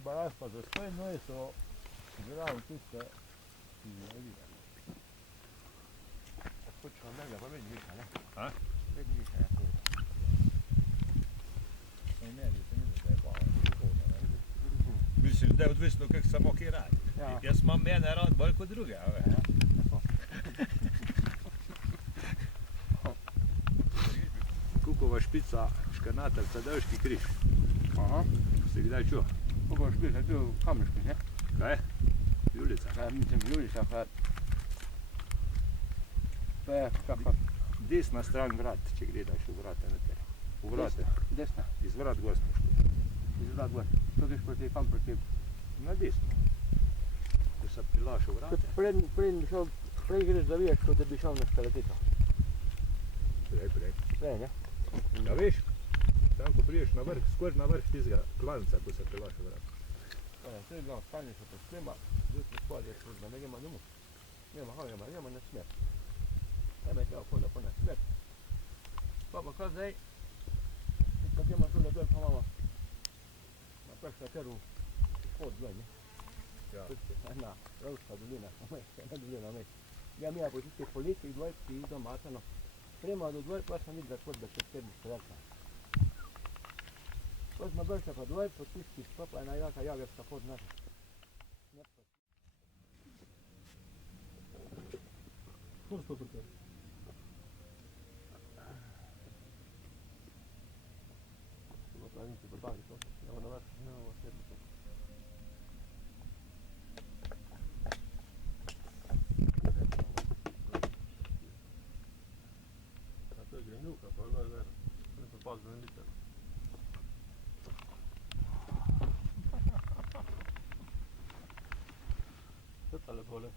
baraš pa za svoj noj so zraven tiste, ki je videli. Počela mega pa vedno viša, ne? A? Vedno viša, ja, to. In ne, bi se mi da je pa Mislim, da je odvisno, kak samo kje rad. Ja. Jaz imam mene rad bolj kot druge, a veš. Ja, tako. Kukova špica, škrnateljca, Devški križ. Aha. Si kdaj čuo? Kako špisa, tu v Kamniški, ne? Kaj? Julica. Ja, mislim, Julica, pa je kakva Desna stran vrat, če gledaš v vrate na te. V vrate. desna. Iz vrat Gospoško. Izgled gor. To greš proti kam proti. Na desno. Ko se prilaš v vrate. Prej greš zaviješ, kot da bi šel na škaleteto. Prej. Prej, ne? Ja veš, tam ko priješ na vrh, skor na vrh tistega klanca, ko se prilaš v vrate. To je glavno, stanje se posprema, zdaj smo spali, da ne gremo domov. Gremo na smer. Gremo tja okolo pa na smer. Pa kaj zdaj? In pa gremo tule dol, pa imamo na prsta teru vhod dol, ne? Ja. Ena Ravska dolina, ena dolina vmes. Ja, mi po tistih poletih dol, ki ido matano. Prema do dol, pa sem videla kot da se tebi strelka. Ko smo bršli pa dol, po tistih pa je ena jaka jagerska pot naša. Kako smo prišli? Bilo pa nisi podali to, evo na vrh, evo srednji to. To je grenivka, pa je gledaj, ne pa pas za liter. To je pa lepo, le.